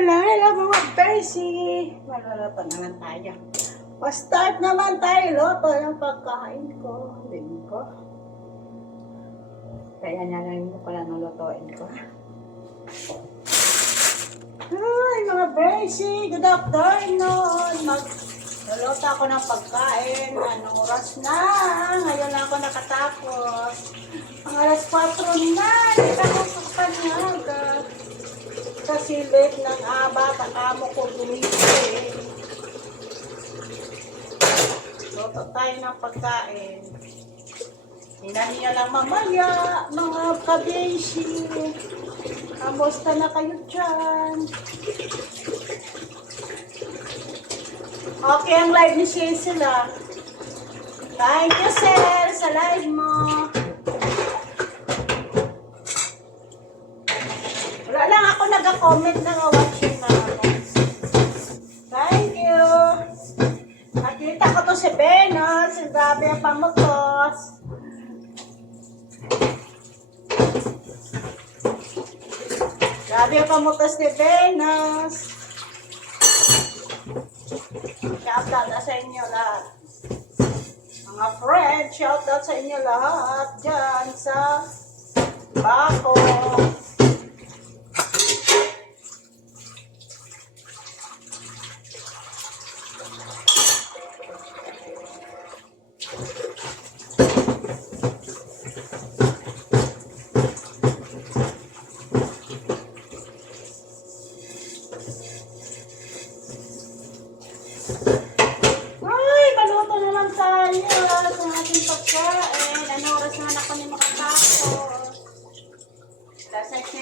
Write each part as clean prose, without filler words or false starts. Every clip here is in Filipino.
Hello mga Percy! Maluluto naman tayo. Pa-start naman tayo, luto yung pagkain ko. Din ko. Kaya nalamin ko pala nulutuin ko. Hi mga Percy! Good afternoon! Magluluto ako ng pagkain. Anong oras na? Ngayon lang ako nakatapos. Ang alas 4 na. Hindi ako kapanaga. Sa silid ng bata kamo ko gumising. Luto tayo ng pagkain. Hinahiya lang mamaya, mga kabeshi. Kamusta na kayo dyan? Okay ang live ni Cecila. Thank you, sir, sa live mo. Wala lang ako nag-comment na watching na ako. Thank you. Nakita ko to si Venus. Grabe ang pamutos. Grabe ang pamutos ni Venus. Shoutout sa inyo lahat. Mga friends, shoutout sa inyo lahat dyan sa Bako.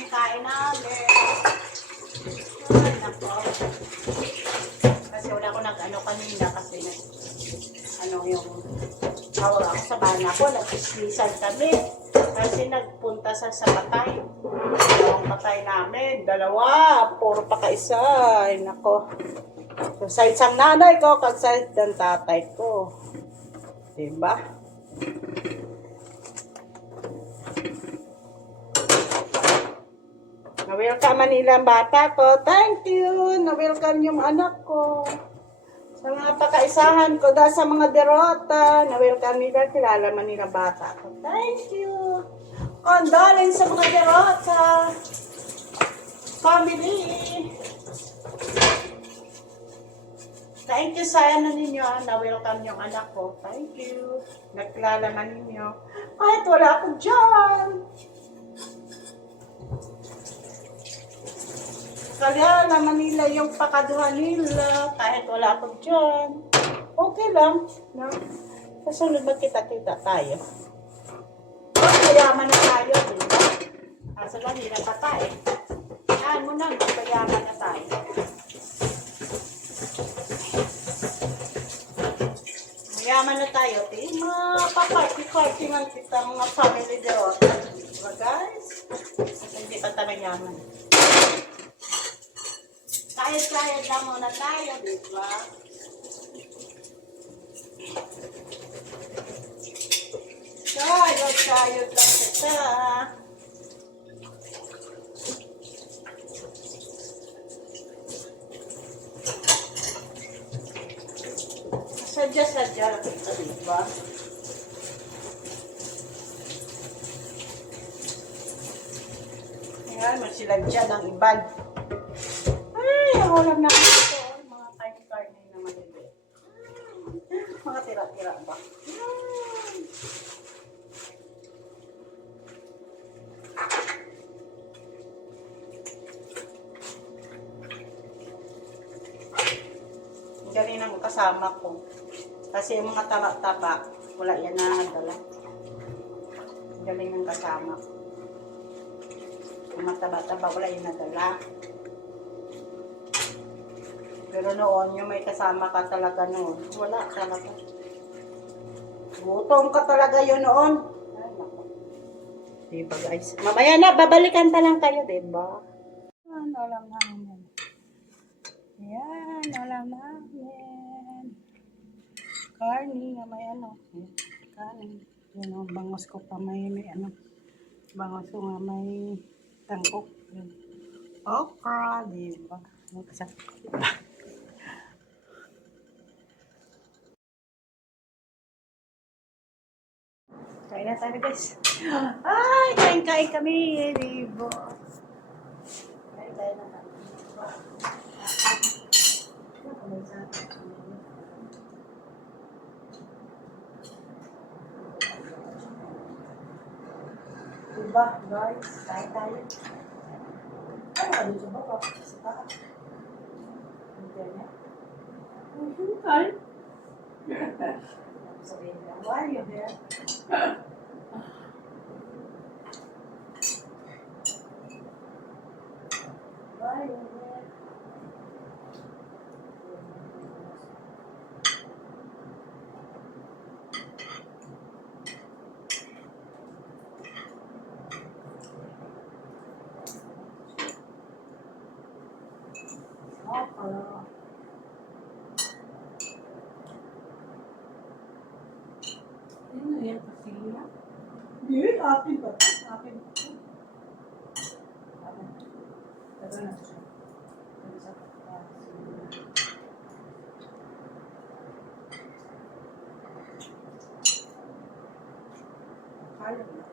Kain namin. Ay, nako. Kasi wala ko nag-ano kanina kasi yung tawag ako sa bana ko, nag-islisan kami. Kasi nagpunta sa patay. Dalawang patay namin. Dalawa. Puro pa kaisa. Ay, nako. So, sa isang nanay ko, kag sa isang tatay ko. Diba? Na-welcome Manila ang bata ko. Thank you. Na-welcome yung anak ko. Sa mga pakaisahan ko, dahil sa mga derota, na-welcome nila, kilala Manila bata ko. Thank you. Condolence sa mga derota. Family. Thank you sa ano ninyo, na-welcome yung anak ko. Thank you. Nakilala man ninyo. Kahit wala akong dyan. Kaya naman nila yung pakaduhan nila, kahit wala akong dyan. Okay lang, no? Kasunod magkita-kita tayo. Mayaman na tayo, diba? Kaso lang, hirap pa tayo. Kaya mo na, mayaman na tayo. Mayaman na tayo, paparty-party man kita mga family doon. Diba guys? Kasi hindi pa tayo mayaman. Kahit lang muna tayo, diba? Sayod lang kita. Sadya lang kita, diba? Ayan, masilag dyan ang iban. Ulam na ito, mga karne na maliliit. Mga tira-tira ba? Galing ang kasama ko. Kasi yung mga taba-taba, wala yan na dala. Galing ang kasama ko. Yung mga taba-taba, wala yan na dala. Pero noon, yung may kasama ka talaga noon, wala talaga. Gutom ka talaga yun noon. Ay, naku. Diba guys? Mamaya na, babalikan ta lang kayo, diba? Yan, alam namin. Yan, alam namin. Karni, may ano. Karni. Yun o, bangos ko pa may ano. Bangos ko nga may tangkok. okra, di ba? Kain na tayo guys. Ay, kain-kain kami, di ba? Kain tayo na kami. Diba, guys? Kain tayo. Ano ka dito ba? Sa taas. Internet. Kain. Sabihin niya, why are you here? Why are you here? Okra. Ano yan? Pasila? Hindi, akin ba? Akin ba? Akin. Ito na siya. Ito sa kaya na.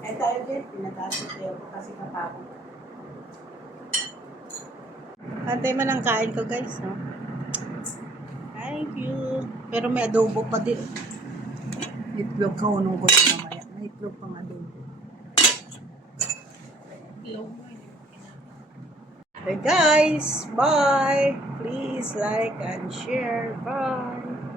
Eh tayo din, pinatasit ko kasi kapapon. Antay man ang kain ko guys, no? Thank you. Pero may adobo pa din. Itlog kaunong ko din mamaya. May itlog pang adobo. Okay guys, bye. Please like and share. Bye.